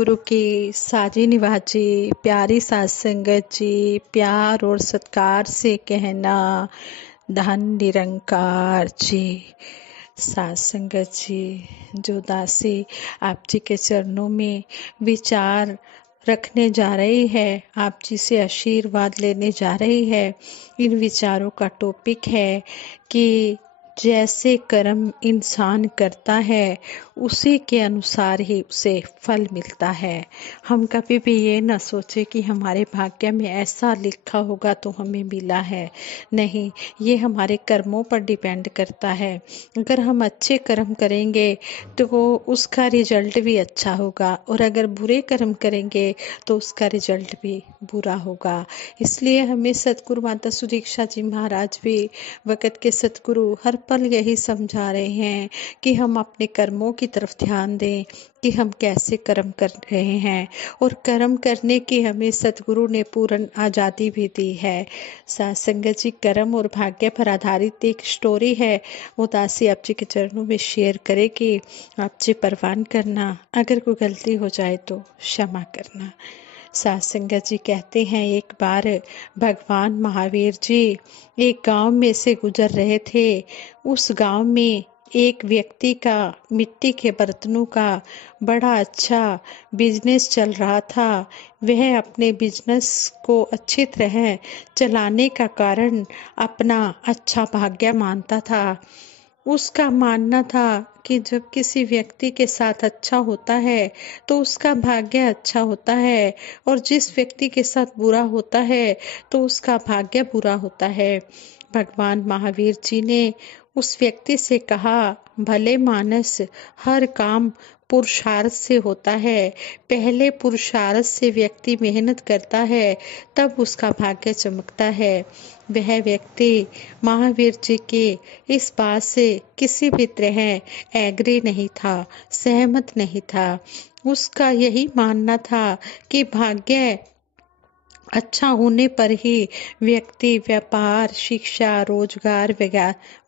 सतगुरु की साजी निवाजी प्यारी साध संगत जी, प्यार और सत्कार से कहना धन निरंकार जी। साध संगत जी, जो दासी आप जी के चरणों में विचार रखने जा रही है, आप जी से आशीर्वाद लेने जा रही है। इन विचारों का टॉपिक है कि जैसे कर्म इंसान करता है उसी के अनुसार ही उसे फल मिलता है। हम कभी भी ये ना सोचे कि हमारे भाग्य में ऐसा लिखा होगा तो हमें मिला है। नहीं, ये हमारे कर्मों पर डिपेंड करता है। अगर हम अच्छे कर्म करेंगे तो उसका रिजल्ट भी अच्छा होगा, और अगर बुरे कर्म करेंगे तो उसका रिजल्ट भी बुरा होगा। इसलिए हमें सतगुरु माता सुदीक्षा जी महाराज भी, वक़्त के सतगुरु, हर पल यही समझा रहे हैं कि हम अपने कर्मों की तरफ ध्यान दें कि हम कैसे कर्म कर रहे हैं, और कर्म करने की हमें सतगुरु ने पूर्ण आज़ादी भी दी है। साथ संगत जी, कर्म और भाग्य पर आधारित एक स्टोरी है, वो दासी आप जी के चरणों में शेयर करे कि आप जी परवान करना, अगर कोई गलती हो जाए तो क्षमा करना। साध संगत जी कहते हैं, एक बार भगवान महावीर जी एक गांव में से गुजर रहे थे। उस गांव में एक व्यक्ति का मिट्टी के बर्तनों का बड़ा अच्छा बिजनेस चल रहा था। वह अपने बिजनेस को अच्छी तरह चलाने का कारण अपना अच्छा भाग्य मानता था। उसका मानना था कि जब किसी व्यक्ति के साथ अच्छा होता है तो उसका भाग्य अच्छा होता है, और जिस व्यक्ति के साथ बुरा होता है तो उसका भाग्य बुरा होता है। भगवान महावीर जी ने उस व्यक्ति से कहा, भले मानस, हर काम पुरुषार्थ से होता है। पहले पुरुषार्थ से व्यक्ति मेहनत करता है, तब उसका भाग्य चमकता है। वह व्यक्ति महावीर जी के इस बात से किसी भी तरह एग्री नहीं था, सहमत नहीं था। उसका यही मानना था कि भाग्य अच्छा होने पर ही व्यक्ति व्यापार, शिक्षा, रोजगार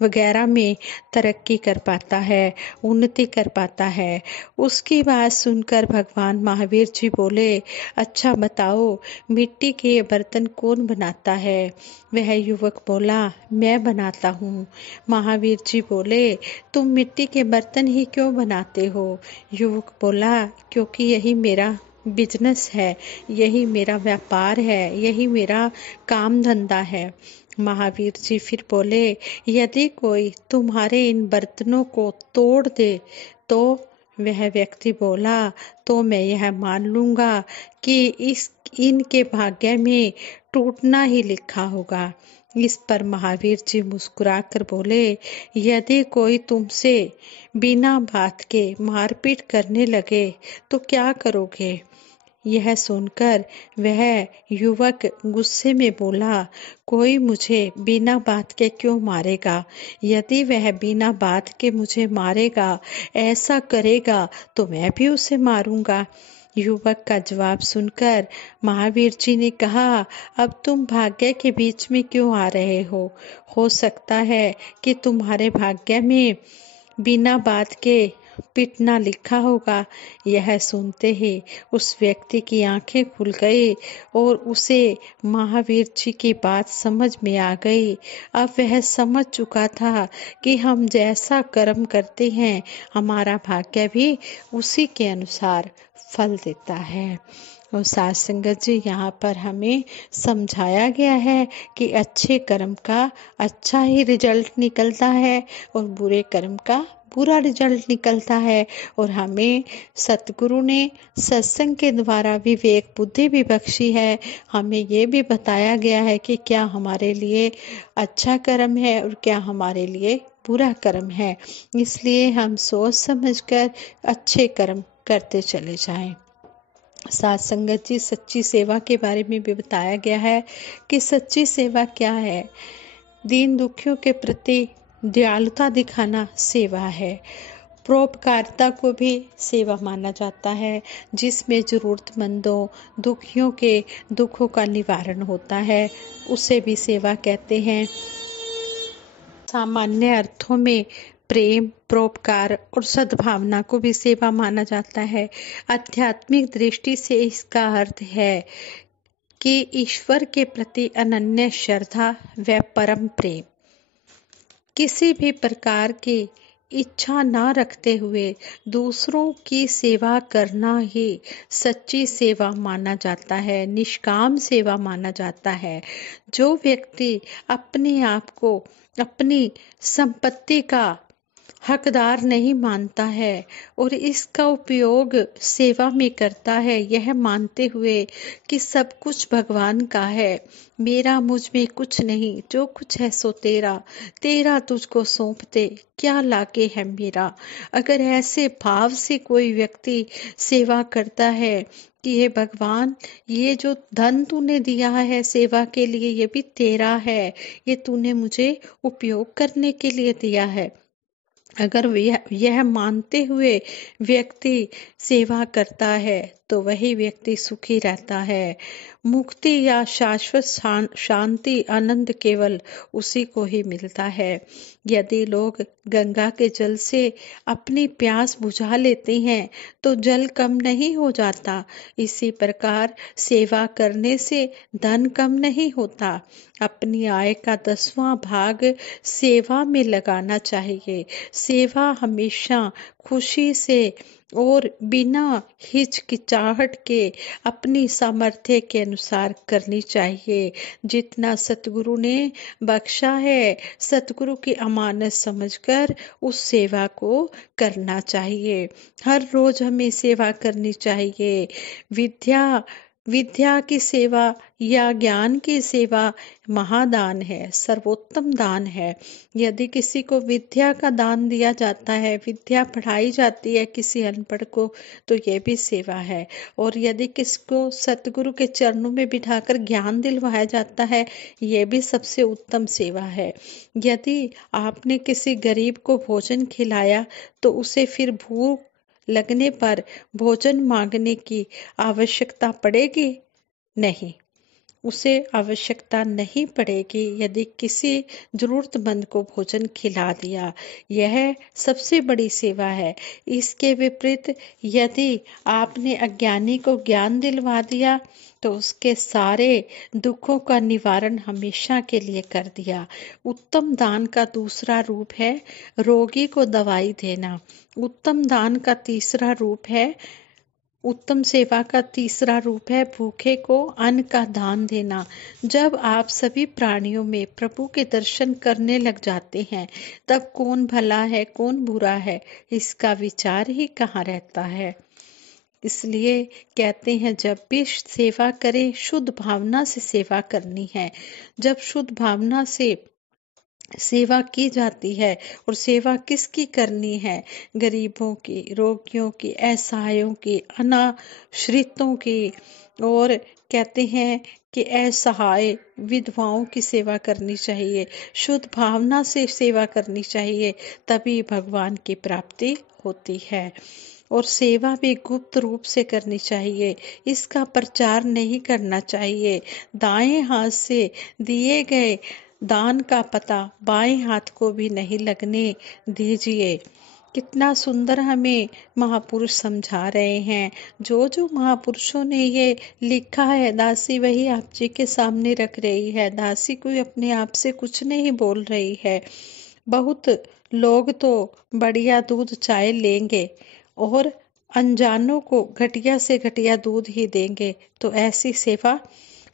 वगैरह में तरक्की कर पाता है, उन्नति कर पाता है। उसकी बात सुनकर भगवान महावीर जी बोले, अच्छा बताओ, मिट्टी के ये बर्तन कौन बनाता है? वह युवक बोला, मैं बनाता हूँ। महावीर जी बोले, तुम मिट्टी के बर्तन ही क्यों बनाते हो? युवक बोला, क्योंकि यही मेरा बिजनेस है, यही मेरा व्यापार है, यही मेरा काम धंधा है। महावीर जी फिर बोले, यदि कोई तुम्हारे इन बर्तनों को तोड़ दे तो? वह व्यक्ति बोला, तो मैं यह मान लूंगा कि इनके भाग्य में टूटना ही लिखा होगा। इस पर महावीर जी मुस्कुराकर बोले, यदि कोई तुमसे बिना बात के मारपीट करने लगे तो क्या करोगे? यह सुनकर वह युवक गुस्से में बोला, कोई मुझे बिना बात के क्यों मारेगा? यदि वह बिना बात के मुझे मारेगा, ऐसा करेगा, तो मैं भी उसे मारूंगा। युवक का जवाब सुनकर महावीर जी ने कहा, अब तुम भाग्य के बीच में क्यों आ रहे हो सकता है कि तुम्हारे भाग्य में बिना बात के पिटना लिखा होगा। यह सुनते ही उस व्यक्ति की आंखें खुल गई और उसे महावीर जी की बात समझ में आ गई। अब वह समझ चुका था कि हम जैसा कर्म करते हैं, हमारा भाग्य भी उसी के अनुसार फल देता है। और साथ संगत जी, यहाँ पर हमें समझाया गया है कि अच्छे कर्म का अच्छा ही रिजल्ट निकलता है और बुरे कर्म का बुरा रिजल्ट निकलता है। और हमें सतगुरु ने सत्संग के द्वारा विवेक बुद्धि भी बख्शी है। हमें ये भी बताया गया है कि क्या हमारे लिए अच्छा कर्म है और क्या हमारे लिए बुरा कर्म है। इसलिए हम सोच समझकर अच्छे कर्म करते चले जाएं। साथ संगत जी, सच्ची सेवा के बारे में भी बताया गया है कि सच्ची सेवा क्या है। दीन दुखियों के प्रति दयालुता दिखाना सेवा है। परोपकारिता को भी सेवा माना जाता है, जिसमें जरूरतमंदों, दुखियों के दुखों का निवारण होता है, उसे भी सेवा कहते हैं। सामान्य अर्थों में प्रेम, परोपकार और सद्भावना को भी सेवा माना जाता है। आध्यात्मिक दृष्टि से इसका अर्थ है कि ईश्वर के प्रति अनन्य श्रद्धा व परम प्रेम, किसी भी प्रकार की इच्छा न रखते हुए दूसरों की सेवा करना ही सच्ची सेवा माना जाता है, निष्काम सेवा माना जाता है। जो व्यक्ति अपने आप को अपनी संपत्ति का हकदार नहीं मानता है और इसका उपयोग सेवा में करता है, यह मानते हुए कि सब कुछ भगवान का है, मेरा मुझ में कुछ नहीं, जो कुछ है सो तेरा, तेरा तुझको सौंप दे, क्या लाके है मेरा। अगर ऐसे भाव से कोई व्यक्ति सेवा करता है कि ये भगवान, ये जो धन तूने दिया है सेवा के लिए, ये भी तेरा है, ये तूने मुझे उपयोग करने के लिए दिया है, अगर यह मानते हुए व्यक्ति सेवा करता है तो वही व्यक्ति सुखी रहता है। मुक्ति या शाश्वत शांति, आनंद केवल उसी को ही मिलता है। यदि लोग गंगा के जल से अपनी प्यास बुझा लेते हैं तो जल कम नहीं हो जाता। इसी प्रकार सेवा करने से धन कम नहीं होता। अपनी आय का 10वां भाग सेवा में लगाना चाहिए। सेवा हमेशा खुशी से और बिना हिचकिचाहट के अपनी सामर्थ्य के अनुसार करनी चाहिए। जितना सतगुरु ने बख्शा है, सतगुरु की अमानत समझकर उस सेवा को करना चाहिए। हर रोज हमें सेवा करनी चाहिए। विद्या की सेवा या ज्ञान की सेवा महादान है, सर्वोत्तम दान है। यदि किसी को विद्या का दान दिया जाता है, विद्या पढ़ाई जाती है किसी अनपढ़ को, तो ये भी सेवा है। और यदि किसको सतगुरु के चरणों में बिठाकर ज्ञान दिलवाया जाता है, ये भी सबसे उत्तम सेवा है। यदि आपने किसी गरीब को भोजन खिलाया तो उसे फिर भूख लगने पर भोजन मांगने की आवश्यकता पड़ेगी? नहीं, उसे आवश्यकता नहीं पड़ेगी यदि किसी जरूरतमंद को भोजन खिला दिया। यह सबसे बड़ी सेवा है। इसके विपरीत यदि आपने अज्ञानी को ज्ञान दिलवा दिया तो उसके सारे दुखों का निवारण हमेशा के लिए कर दिया। उत्तम दान का दूसरा रूप है रोगी को दवाई देना। उत्तम दान का तीसरा रूप है, उत्तम सेवा का तीसरा रूप है भूखे को अन्न का दान देना। जब आप सभी प्राणियों में प्रभु के दर्शन करने लग जाते हैं, तब कौन भला है कौन बुरा है इसका विचार ही कहाँ रहता है। इसलिए कहते हैं जब भी सेवा करें शुद्ध भावना से सेवा करनी है। जब शुद्ध भावना से सेवा की जाती है, और सेवा किसकी करनी है? गरीबों की, रोगियों की, असहायों की, अनाश्रितों की, और कहते हैं कि असहाय विधवाओं की सेवा करनी चाहिए। शुद्ध भावना से सेवा करनी चाहिए, तभी भगवान की प्राप्ति होती है। और सेवा भी गुप्त रूप से करनी चाहिए, इसका प्रचार नहीं करना चाहिए। दाएं हाथ से दिए गए दान का पता बाएं हाथ को भी नहीं लगने दीजिए। कितना सुंदर हमें महापुरुष समझा रहे हैं। जो जो महापुरुषों ने ये लिखा है, दासी वही आप जी के सामने रख रही है। दासी कोई अपने आप से कुछ नहीं बोल रही है। बहुत लोग तो बढ़िया दूध चाय लेंगे और अनजानों को घटिया से घटिया दूध ही देंगे, तो ऐसी सेवा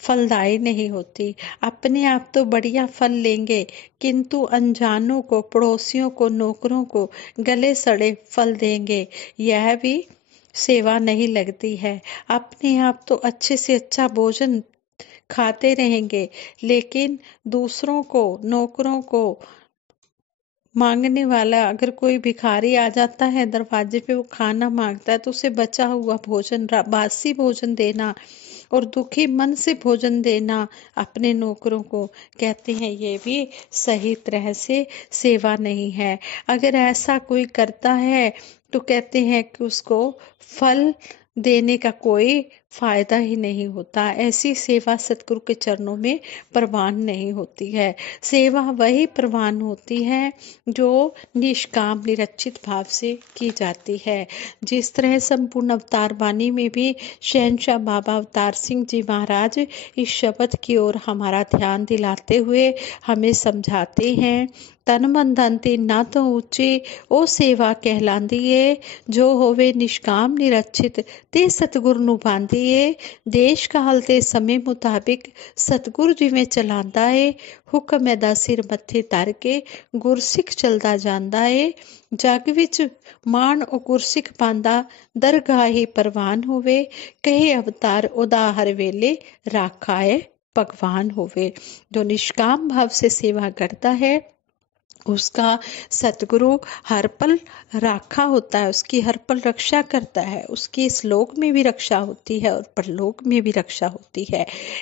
फलदायी नहीं होती। अपने आप तो बढ़िया फल लेंगे, किंतु अनजानों को, पड़ोसियों को, नौकरों को गले सड़े फल देंगे, यह भी सेवा नहीं लगती है। अपने आप तो अच्छे से अच्छा भोजन खाते रहेंगे, लेकिन दूसरों को, नौकरों को, मांगने वाला, अगर कोई भिखारी आ जाता है दरवाजे पे, वो खाना मांगता है, तो उसे बचा हुआ भोजन, बासी भोजन देना और दुखी मन से भोजन देना अपने नौकरों को, कहते हैं ये भी सही तरह से सेवा नहीं है। अगर ऐसा कोई करता है तो कहते हैं कि उसको फल देने का कोई फायदा ही नहीं होता। ऐसी सेवा सतगुरु के चरणों में प्रवान नहीं होती है। सेवा वही प्रवान होती है जो निष्काम निरचित भाव से की जाती है। जिस तरह संपूर्ण अवतार वाणी में भी शहंशाह बाबा अवतार सिंह जी महाराज इस शब्द की ओर हमारा ध्यान दिलाते हुए हमें समझाते हैं, तन मन धन ते ना तो ऊंचे ओ सेवा कहलांदी है, जो होवे निष्काम निरचित ते सतगुर ਨੂੰ ਪਾਉਂਦੀ ਏ। ਦੇਸ਼ ਕਾਲ ਤੇ ਸਮੇਂ ਮੁਤਾਬਿਕ ਸਤਗੁਰ ਜਿਵੇਂ ਚਲਾਉਂਦਾ ਏ, ਹੁਕਮ ਇਹਦਾ ਸਿਰ ਮੱਥੇ ਧਰ ਕੇ ਗੁਰਸਿੱਖ ਚਲਦਾ ਜਾਂਦਾ ਏ। ਜਗ ਵਿੱਚ ਮਾਣ ਉਹ ਗੁਰਸਿੱਖ ਪਾਉਂਦਾ, ਦਰਗਾਹੇ ਪ੍ਰਵਾਨ ਹੋਵੇ, ਕਹੇ ਅਵਤਾਰ ਉਹਦਾ ਹਰ ਵੇਲੇ ਰਾਖਾ ਏ भगवान होवे। जो निष्काम भाव से सेवा करता है उसका सतगुरु हर पल राखा होता है, उसकी हर पल रक्षा करता है। उसकी इस लोक में भी रक्षा होती है और परलोक में भी रक्षा होती है।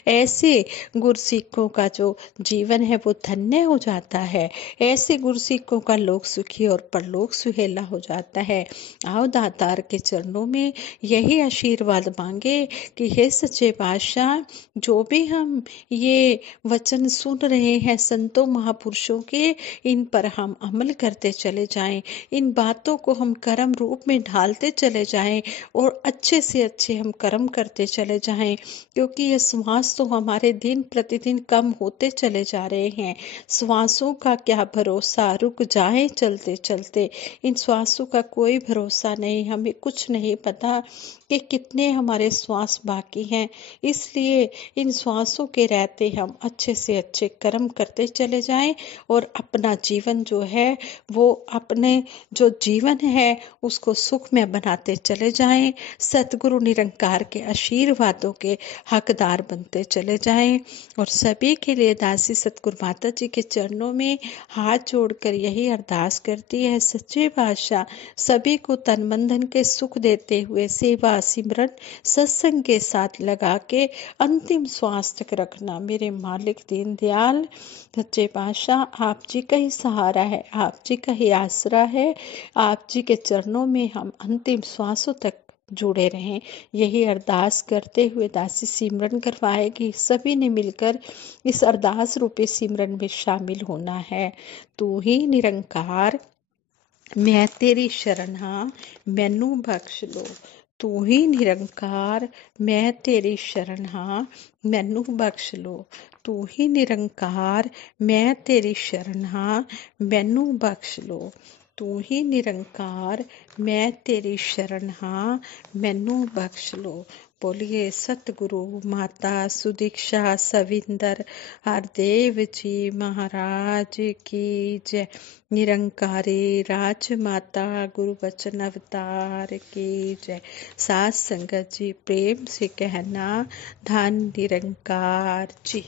ऐसे गुरसिखों का जो जीवन है वो धन्य हो जाता है। ऐसे गुरसिखों का लोक सुखी और परलोक सुहेला हो जाता है। आओ दातार के चरणों में यही आशीर्वाद मांगे कि हे सच्चे पातशाह, जो भी हम ये वचन सुन रहे हैं संतों महापुरुषों के, इन पर हम अमल करते चले जाएं। इन बातों को हम कर्म रूप में ढालते चले जाएं और अच्छे से अच्छे हम कर्म करते चले जाएं, क्योंकि ये श्वास तो हमारे दिन प्रतिदिन कम होते चले जा रहे हैं। श्वासों का क्या भरोसा, रुक जाएं चलते चलते। इन श्वासों का कोई भरोसा नहीं, हमें कुछ नहीं पता कि कितने हमारे श्वास बाकी हैं। इसलिए इन श्वासों के रहते हम अच्छे से अच्छे कर्म करते चले जाएं और अपना जीवन जो है वो अपने जो जीवन है उसको सुख में बनाते चले जाएं। सतगुरु निरंकार के आशीर्वादों के हकदार बनते चले जाएं। और सभी के लिए दासी सतगुरु माता जी के चरणों में हाथ जोड़कर यही अरदास करती है, सच्चे पातशाह सभी को तन मन धन के सुख देते हुए सेवा सिमरन सत्संग के साथ लगा के अंतिम श्वास तक रखना। मेरे मालिक दीन दयाल सच्चे पातशाह आप जी का ही सहारा है, आप जी का ही आसरा है। आप जी के चरणों में हम अंतिम श्वासों तक जुड़े रहें, यही अरदास करते हुए दासी सिमरन करवाएगी। सभी ने मिलकर इस अरदास रूपी सिमरन में शामिल होना है। तू ही निरंकार मैं तेरी शरण हाँ, मैनू बख्श लो। तू ही निरंकार मैं तेरी शरण हाँ, मैनू बख्श लो। तू ही निरंकार मैं तेरी शरण हाँ, मैनू बख्श लो। तू ही निरंकार मैं तेरी शरण हाँ, मैनू बख्श लो। बोलिए सतगुरु माता सुदीक्षा सविंदर हरदेव जी महाराज की जय। निरंकारी राजमाता गुरु वचन अवतार की जय। साथ संगत जी प्रेम से कहना धन निरंकार जी।